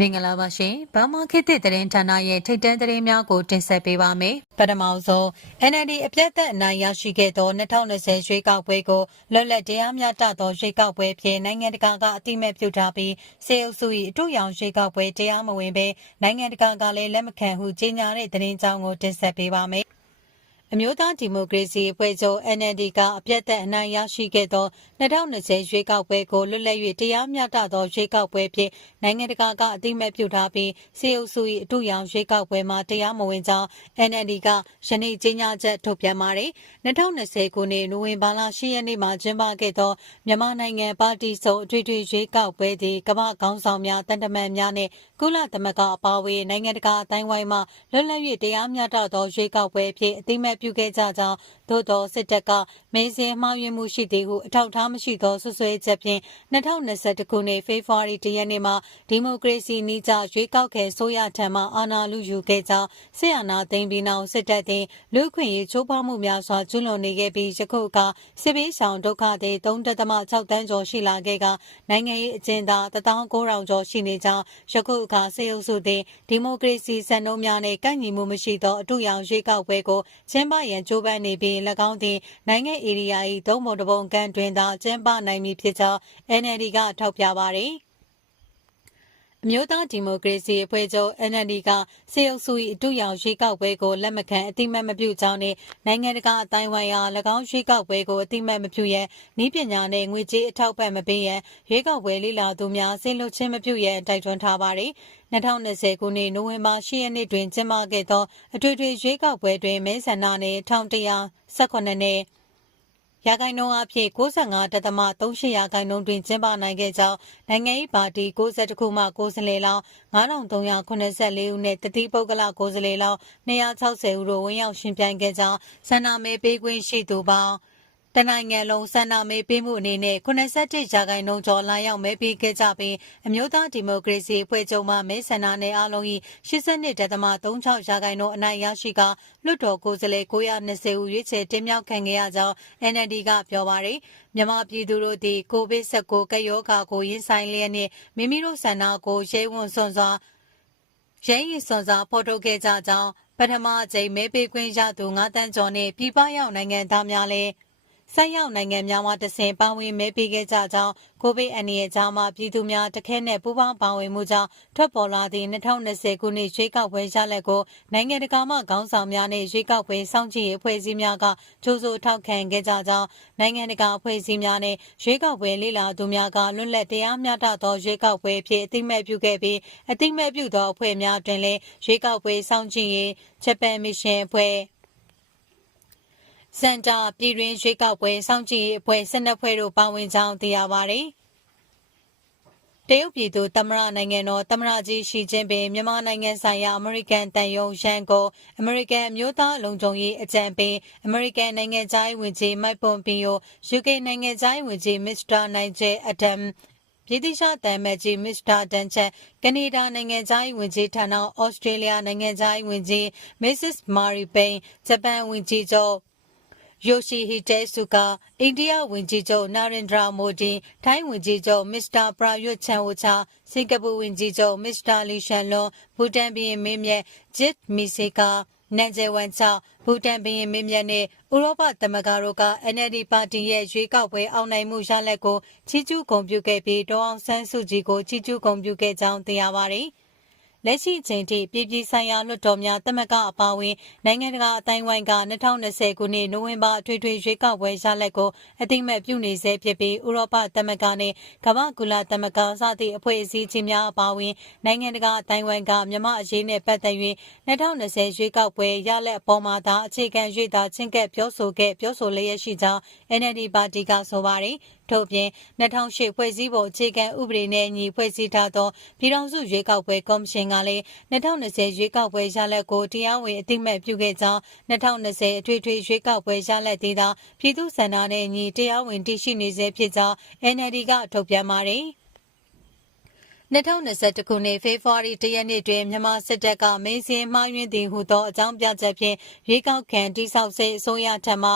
မင်္ဂလာပါရှင်။ဘာမာခေတ်သစ်သတင်းဌာနရဲ့ထိတ်တန့်သတင်းများကိုတင်ဆက်ပေးပါမယ်။ပထမဆုံး NLD အပြတ်သက်အနိုင်ရရှိခဲ့သော2020ရွေးကောက်ပွဲကိုလွတ်လပ်တရားမျှတသောရွေးကောက်ပွဲဖြင့်နိုင်ငံတကာကအတိအမဲ့ပြုထားပြီးစေအုပ်စု၏အထူးရောင်ရွေးကောက်ပွဲတရားမဝင်ဘဲနိုင်ငံတကာကလည်းလက်မခံဟုကြေညာတဲ့သတင်းကြောင်းကိုတင်ဆက်ပေးပါမယ်။ အမျိုးသားဒီမိုကရေစီအဖွဲ့ချုပ် NLD ကအပြတ်သက်အနိုင်ရရှိခဲ့သော2020ရွေးကောက်ပွဲကိုလွတ်လပ်၍တရားမျှတသောရွေးကောက်ပွဲဖြင့်နိုင်ငံတကာကအသိမဲ့ပြုထားပြီးစီအုပ်စု၏အထူးရောင်ရွေးကောက်ပွဲမှာတရားမဝင်ကြောင်း NLD ကယနေ့ကြေညာချက်ထုတ်ပြန်ပါတယ်။2020ခုနှစ်နိုဝင်ဘာလ10ရက်နေ့မှာကျင်းပခဲ့သောမြန်မာနိုင်ငံပါတီစုံအထွေထွေရွေးကောက်ပွဲသည်ကမ္ဘာခေါင်းဆောင်များတန်တမန်များနှင့်ကုလသမဂ္ဂအပါအဝင်နိုင်ငံတကာအတိုင်းဝိုင်းမှလွတ်လပ်၍တရားမျှတသောရွေးကောက်ပွဲဖြင့်အသိမဲ့ပြုခဲ့ကြကြောင်းသို့သောစစ်တပ်ကမင်းစင်မှားယွင်းမှုရှိသည်ဟုအထောက်အထားမရှိသောဆွဆွဲချက်ဖြင့်2021ခုနှစ်ဖေဖော်ဝါရီလရက်နေ့မှာဒီမိုကရေစီနည်းကျရွေးကောက်ခဲ့ဆိုရထံမှအာဏာလူယူခဲ့ကြောင်းစစ်အာဏာသိမ်းပြီးနောက်စစ်တပ်သည်လူခွင့်ရေးချိုးဖောက်မှုများစွာကျူးလွန်နေခဲ့ပြီးယခုအခါစစ်ဘေးရှောင်ဒုက္ခသည်3.6တန်းကျော်ရှိလာခဲ့ကနိုင်ငံရေးအကျဉ်းသား19000ကျော်ရှိနေကြောင်းယခုအခါစေအုပ်စုသည်ဒီမိုကရေစီစံနှုန်းများနှင့်ကိုက်ညီမှုမရှိသောအထူးရောင်ရွေးကောက်ပွဲကိုကျင်းပရန်ကြိုးပမ်းနေပြီး၎င်းသည်နိုင်ငံဧရိယာ၏သုံးပုံတစ်ပုံကန်တွင်သာကျင်းပနိုင်မည်ဖြစ်ကြောင်း NLD ကထောက်ပြပါသည် အမျိုးသားဒီမိုကရေစီအဖွဲ့ချုပ် NLD ကစေအုပ်စု၏အတူရောင်ရွေးကောက်ပွဲကိုလက်မခံအတိမတ်မပြုကြောင်းနဲ့နိုင်ငံတကာအတိုင်းဝိုင်းအား၎င်းရွေးကောက်ပွဲကိုအတိမတ်မပြုရန်ဤပညာနဲ့ငွေကြေးအထောက်ပံ့မပေးရန်ရွေးကောက်ပွဲလိလာသူများဆင်လွတ်ချင်းမပြုရန်တိုက်တွန်းထားပါတယ်2020ခုနှစ်နိုဝင်ဘာ10ရက်နေ့တွင်ကျင်းပခဲ့သောအထွေထွေရွေးကောက်ပွဲတွင်မဲဆန္ဒနယ်1118နဲ့ ရာခိုင်နှုန်းအဖြစ်65.38ရာခိုင်နှုန်းတွင်ကျင်းပနိုင်ခဲ့ကြောင်းနိုင်ငံရေးပါတီ62ခုမှကိုယ်စားလှယ်လောင်း9384ဦးနဲ့တတိပုဂ္ဂလကိုယ်စားလှယ်လောင်း260ဦးတို့ဝင်ရောက်ရှင်ပြိုင်ခဲ့ကြောင်းဆန္ဒမဲပေးခွင့်ရှိသူပေါင်း တနိုင်ငံလုံးဆန္ဒမဲပေးမှုအနေနဲ့87ရာခိုင်နှုန်းကျော်လာရောက်မဲပေးခဲ့ကြပြီးအမျိုးသားဒီမိုကရေစီအဖွဲ့ချုပ်မှမဲဆန္ဒနယ်အလုံး၏82.36ရာခိုင်နှုန်းအနိုင်ရရှိကလွှတ်တော်ကိုယ်စားလှယ်920ဦးရွေးချယ်တင်မြှောက်ခံခဲ့ရကြောင်း NLD ကပြောပါရယ်မြန်မာပြည်သူတို့သည်ကိုဗစ် -19 ကပ်ရောဂါကိုရင်ဆိုင်လျက်နှင့်မိမိတို့ဆန္ဒကိုရဲဝံစွန်စွာရဲရင်စွန်စွာဖော်ထုတ်ခဲ့ကြကြောင်းပထမအကြိမ်မဲပေးခွင့်ရသူ9တန်းကျော်နှင့်ပြည်ပရောက်နိုင်ငံသားများလည်း ဆိုက်ရောက်နိုင်ငံများမှတဆင်ပါဝင်မဲပေးခဲ့ကြကြောင်းကိုဗစ်အန်ရဲ့ကြားမှာပြည်သူများတခဲနဲ့ပူးပေါင်းပါဝင်မှုကြောင့်ထွက်ပေါ်လာသည့်2020ခုနှစ်ရွေးကောက်ပွဲရလဒ်ကိုနိုင်ငံတကာမှခေါင်းဆောင်များနဲ့ရွေးကောက်ပွဲစောင့်ကြည့်ရေးအဖွဲ့အစည်းများကကြိုးစိုးထောက်ခံခဲ့ကြကြောင်းနိုင်ငံတကာအဖွဲ့အစည်းများနဲ့ရွေးကောက်ပွဲလေ့လာသူများကလွတ်လပ်တရားမျှတသောရွေးကောက်ပွဲဖြစ်အသိမဲ့ပြုခဲ့ပြီးအသိမဲ့ပြုသောအဖွဲ့များတွင်လည်းရွေးကောက်ပွဲစောင့်ကြည့်ရေးဂျပန်မစ်ရှင်အဖွဲ့ စင်တာပြည်တွင်းရွေးကောက်ပွဲစောင့်ကြည့်ရေးအဖွဲ့၁၂ဖွဲ့တို့ပါဝင်ကြောင်းသိရပါတယ်။တရုတ်ပြည်သူသမ္မတနိုင်ငံတော်သမ္မတကြီးရှီကျင်းပင်မြန်မာနိုင်ငံဆိုင်ရာအမေရိကန်တန်ယုံရန်ကိုအမေရိကန်အမျိုးသားလုံခြုံရေးအကြံပေးအမေရိကန်နိုင်ငံသားဝင်ကြီးမိုက်ပွန်ပီယို UK နိုင်ငံသားဝင်ကြီးမစ္စတာနိုင်ဂျယ်အဒမ်ပြည်သူ့ရှာတမ်မတ်ကြီးမစ္စတာဒန်ချက်ကနေဒါနိုင်ငံသားဝင်ကြီးဌာနဩစတြေးလျနိုင်ငံသားဝင်ကြီးမစ္စစ်မာရီပိန်ဂျပန်ဝင်ကြီးချုပ် ယိုရှိဟီတဲဆူကာအိန္ဒိယဝန်ကြီးချုပ်နာရင်ဒရာမိုဒီထိုင်းဝန်ကြီးချုပ်မစ္စတာပရာယွတ်ချန်ဝချာစင်ကာပူဝန်ကြီးချုပ်မစ္စတာလီရှန်လွန်ဘူတန်ဘီရင်မင်းမြတ်ဂျစ်မီစီကာနန်ဂျေဝန်ချဘူတန်ဘီရင်မင်းမြတ်နဲ့ဥရောပသမဂ္ဂတို့က NLD ပါတီရဲ့ရွေးကောက်ပွဲအောင်နိုင်မှုရလဒ်ကိုချီးကျူးဂုဏ်ပြုခဲ့ပြီးဒေါအောင်ဆန်းစုကြည်ကိုချီးကျူးဂုဏ်ပြုခဲ့ကြောင်းသိရပါတယ်။ လက်ရှိချိန်ထိပြည်ပြည်ဆိုင်ရာလွှတ်တော်များတမကအပါအဝင်နိုင်ငံတကာအတိုင်းဝိုင်းက2020ခုနှစ်နိုဝင်ဘာအထွေထွေရွေးကောက်ပွဲရလဒ်ကိုအတိမတ်ပြုနေဆဲဖြစ်ပြီးဥရောပသမကနဲ့ကမ္ဘာကူလာသမကစသည့်အဖွဲ့အစည်းကြီးများအပါအဝင်နိုင်ငံတကာအတိုင်းဝိုင်းကမြမအရေးနဲ့ပတ်သက်၍2020ရွေးကောက်ပွဲရလဒ်အပေါ်မှာသာအခြေခံ၍သာချင်းကပ်ပြောဆိုခဲ့ပြောဆိုလျက်ရှိကြောင်း NLD ပါတီကဆိုပါတယ် ထို့ပြင်2008ဖွဲ့စည်းပုံအခြေခံဥပဒေနဲ့ညီဖွဲ့စည်းထားသောပြည်ထောင်စုရွေးကောက်ပွဲကော်မရှင်ကလည်း2020ရွေးကောက်ပွဲရလဒ်ကိုတရားဝင်အသိမှတ်ပြုခဲ့ကြောင်း2020အထွေထွေရွေးကောက်ပွဲရလဒ်သေးသာပြည်သူ့စံနာနဲ့ညီတရားဝင်တည်ရှိနေစေဖြစ်ကြောင်း NLD ကထုတ်ပြန်ပါတယ်2021ခုနှစ်ဖေဖော်ဝါရီလရက်နေ့တွင်မြန်မာစစ်တပ်ကမင်းစင်းမှားယွင်းသည်ဟုသောအကြောင်းပြချက်ဖြင့်ရွေးကောက်ခံတိဆောက်စေအစိုးရထံမှ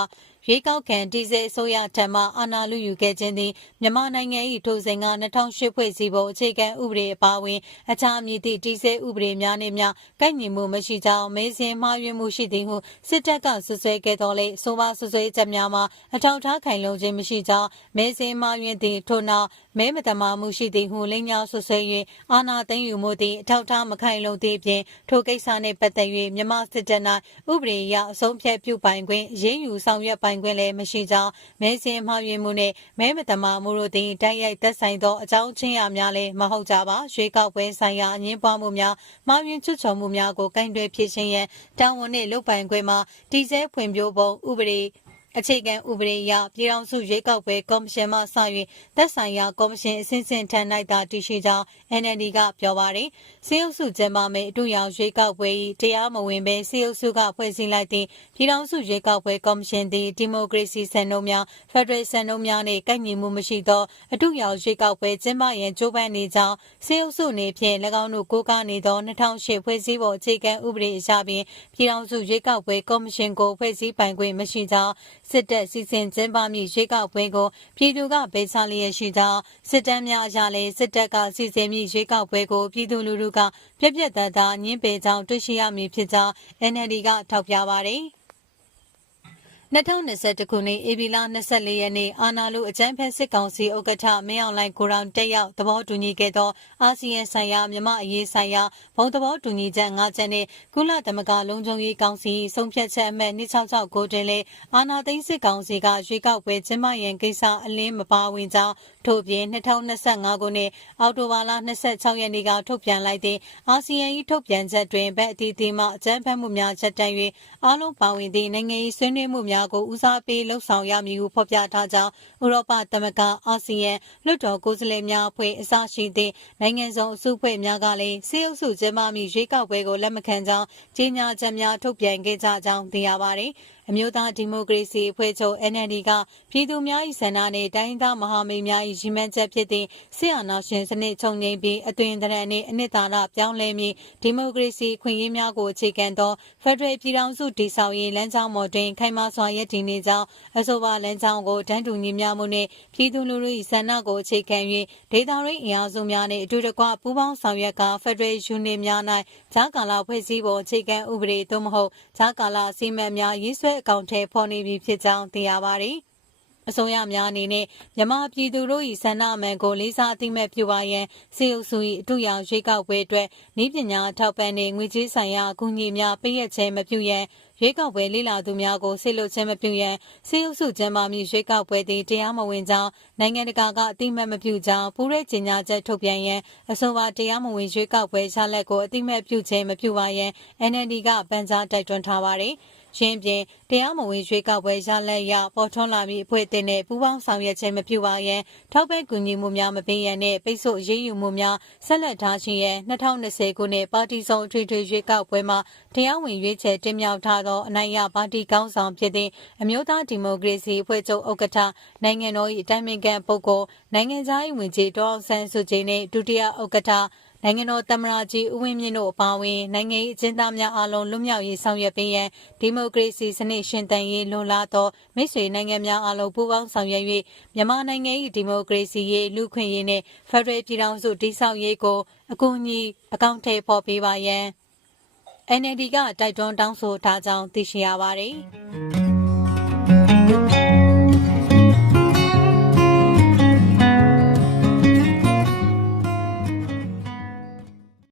ရွေးကောက်ခံဒီဇယ်အစိုးရထံမှအာဏာလုယူခဲ့ခြင်းသည်မြန်မာနိုင်ငံ၏ထိုစဉ်က2008ဖွဲ့စည်းပုံအခြေခံဥပဒေအပါအဝင် အခြားအမည်သည့်ဒီဇယ်ဥပဒေများနှင့်များကိုက်ညီမှုမရှိကြောင်းမဲစင်မှားယွင်းမှုရှိသည်ဟုစစ်တပ်ကဆွဆွဲခဲ့တော်လေဆိုပါဆွဆွဲချက်များမှာအထောက်အထားခိုင်လုံခြင်းမရှိကြောင်းမဲစင်မှားယွင်းသည့်ထို့နောက် မဲမတမာမှုရှိသည်ဟုလိမ်ညာဆွဆွဲ၍အာဏာသိမ်းယူမှုသည်အထောက်အထားမခိုင်လုံသည့်အပြင်ထိုကိစ္စနှင့်ပတ်သက်၍မြန်မာစစ်တပ်၌ဥပဒေအရအဆုံးဖြတ်ပြုပိုင်ခွင့်ရင်းယူဆောင်ရွက်ပိုင်ခွင့်လည်းမရှိကြောင်းမဲစင်မှားယွင်းမှုနှင့်မဲမတမာမှုတို့သည်တိုက်ရိုက်သက်ဆိုင်သောအကြောင်းချင်းအများလည်းမဟုတ်ကြပါရွေးကောက်ပွဲဆိုင်ရာအငင်းပွားမှုများမှားယွင်းချွတ်ချော်မှုများကိုကင်တွယ်ဖြစ်ခြင်းရန်တာဝန်နှင့်လုပ်ပိုင်ခွင့်မှာတည်ဆဲဖွံ့ဖြိုးပုံဥပဒေ အခြေခံဥပဒေအရပြည်ထောင်စုရွေးကောက်ပွဲကော်မရှင်မှစ၍သက်ဆိုင်ရာကော်မရှင်အစဉ်စဉ်ထံ၌သာတည်ရှိကြောင်း NLD ကပြောပါတယ်။စေအုပ်စုကျင်းပမယ့်အတူရောင်ရွေးကောက်ပွဲ၏တရားမဝင်ဘဲစေအုပ်စုကဖွဲ့စည်းလိုက်သည့်ပြည်ထောင်စုရွေးကောက်ပွဲကော်မရှင်သည်ဒီမိုကရေစီစံနှုန်းများဖက်ဒရယ်စံနှုန်းများနှင့်ကိုက်ညီမှုမရှိသောအတူရောင်ရွေးကောက်ပွဲကျင်းပရန်ကြိုးပမ်းနေကြောင်းစေအုပ်စုအနေဖြင့်၎င်းတို့ကိုးကားနေသော2008ဖွဲ့စည်းပုံအခြေခံဥပဒေအရပင်ပြည်ထောင်စုရွေးကောက်ပွဲကော်မရှင်ကိုဖွဲ့စည်းပိုင်ခွင့်မရှိကြောင်းစစ်တပ်စီစဉ်ကျင်းပမည့်ရွေးကောက်ပွဲကိုပြည်သူကပေးစားလျက်ရှိကြောင်းစစ်တမ်းများအရလည်းစစ်တပ်ကစီစဉ်မည့်ရွေးကောက်ပွဲကိုပြည်သူလူထုကပြက်ပြက်သားသားညှင်းပယ်ကြောင်းတွေ့ရှိရမည်ဖြစ်ကြောင်း NLD ကထောက်ပြပါတယ်။ 2021ခုနှစ်ဧပြီလ24ရက်နေ့အာနာလိုအကြမ်းဖက်စစ်ကောင်စီဥက္ကဋ္ဌမင်းအောင်လှိုင်ကိုရောင်တက်ရောက်သဘောတူညီခဲ့သောအာဆီယံဆိုင်ရာမြမအရေးဆိုင်ရာဘုံသဘောတူညီချက်၅ချက်နဲ့ကုလသမဂ္ဂလုံခြုံရေးကောင်စီဆုံးဖြတ်ချက်အမှတ်266ကိုတင်လေအာနာသိန်းစစ်ကောင်စီကရွေးကောက်ပွဲကျင်းပရန်ကိစ္စအလင်းမပါဝင်ကြောင်းထို့ပြင်2025ခုနှစ်အောက်တိုဘာလ26ရက်နေ့ကထုတ်ပြန်လိုက်တဲ့အာဆီယံ၏ထုတ်ပြန်ချက်တွင်ဗက်အသီးသီးမှအကြမ်းဖက်မှုများချက်တန့်၍အားလုံးပါဝင်သည့်နိုင်ငံရေးဆွေးနွေးမှုများကိုဦးစားပေးလှုပ်ဆောင်ရမည်ဟုဖော်ပြထားကြောင်းဥရောပသမဂ္ဂအာဆီယံလွှတ်တော်ကိုယ်စားလှယ်များအဖွဲ့အစရှိသည့်နိုင်ငံစုံအစုအဖွဲ့များကလည်းစေအုပ်စုကျင်းပမည့်ရွေးကောက်ပွဲကိုလက်မခံကြောင်းကြေညာချက်များထုတ်ပြန်ခဲ့ကြကြောင်းသိရပါသည် အမျိုးသားဒီမိုကရေစီအဖွဲ့ချုပ် NLD ကပြည်သူများ၏ဆန္ဒနှင့်တိုင်းသားမဟာမိတ်များ၏ရည်မှန်းချက်ဖြစ်သည့်ဆရာနာရှင်စနစ်ချုပ်ငြိမ်းပြီးအသွင်သဏ္ဍာန်နှင့်အနှစ်သာရပြောင်းလဲမည့်ဒီမိုကရေစီခွင့်ရေးများကိုအခြေခံသောဖက်ဒရယ်ပြည်ထောင်စုတည်ဆောက်ရေးလမ်းကြောင်းပေါ်တွင်ခိုင်မာစွာရည်တည်နေကြောင်းအဆိုပါလမ်းကြောင်းကိုတန်းတူညီမျှမှုနှင့်ပြည်သူလူထု၏ဆန္ဒကိုအခြေခံ၍ဒေသရင်းအင်အားစုများနှင့်အတူတကွပူးပေါင်းဆောင်ရွက်ကဖက်ဒရယ်ယူနစ်များ၌ဂျာကာလာဖွဲ့စည်းပုံအခြေခံဥပဒေသို့မဟုတ်ဂျာကာလာစီမံများရေးဆွဲအကောင့်ထဲဖော်နေပြီဖြစ်ကြောင်းသိရပါသည်အစိုးရများအနေနဲ့မြမပြည်သူတို့၏ဆန္ဒအမှန်ကိုလေးစားအသိမဲ့ပြုပါရန်စေအုပ်စု၏အတူရောင်ရွေးကောက်ပွဲအတွက်ဤပညာထောက်ပံ့နှင့်ငွေကြေးဆိုင်ရာအကူအညီများပေးရခြင်းမပြုရန်ရွေးကောက်ပွဲလေ့လာသူများကိုဆေလွတ်ခြင်းမပြုရန်စေအုပ်စုကျင်းပမည့်ရွေးကောက်ပွဲသည်တရားမဝင်ကြောင်းနိုင်ငံတကာကအသိမဲ့မပြုကြောင်းပူးရဲကြေညာချက်ထုတ်ပြန်ရန်အဆိုပါတရားမဝင်ရွေးကောက်ပွဲရလဒ်ကိုအသိမဲ့ပြုခြင်းမပြုပါရန် NLD ကပန်ကြားတိုက်တွန်းထားပါသည် ရင်းပြင်တရားမဝင်ရွေးကောက်ပွဲရလက်ရပေါ်ထွန်းလာပြီးအဖွဲ့အသင်းနဲ့ပူးပေါင်းဆောင်ရွက်ခြင်းမပြုပါရန်ထောက်ပံ့ကူညီမှုများမပေးရန်နဲ့ပိတ်ဆို့ရေးယူမှုများဆက်လက်ထားခြင်းရန်2020ခုနှစ်ပါတီစုံထွေထွေရွေးကောက်ပွဲမှာတရားဝင်ရွေးချယ်တင်မြှောက်ထားသောအနိုင်ရပါတီကောင်းဆောင်ဖြစ်တဲ့အမျိုးသားဒီမိုကရေစီအဖွဲ့ချုပ်ဥက္ကဋ္ဌနိုင်ငံတော်၏အတိုင်ပင်ခံပုဂ္ဂိုလ်နိုင်ငံသား၏ဝင်ကြီးဒေါအောင်ဆန်းစုကြည်နှင့်ဒုတိယဥက္ကဋ္ဌ နိုင်ငံတော်သမ္မတကြီးဦးဝင်းမြင့်တို့အပါအဝင်နိုင်ငံရေးအကျဉ်းသားများအားလုံးလွတ်မြောက်ရေးဆောင်ရွက်ပေးရန်ဒီမိုကရေစီစနစ်ရှင်သန်ရေးလွန်လာသောမိတ်ဆွေနိုင်ငံများအားလုံးပူးပေါင်းဆောင်ရွက်၍မြန်မာနိုင်ငံ၏ဒီမိုကရေစီရေးလူခွင့်ရေးနှင့်ဖက်ဒရယ်ပြည်ထောင်စုတည်ဆောက်ရေးကိုအကူအညီအကောင့်ထဲပေါ်ပေးပါရန် NLD ကတိုက်တွန်းတောင်းဆိုထားကြောင်းသိရှိရပါတယ်။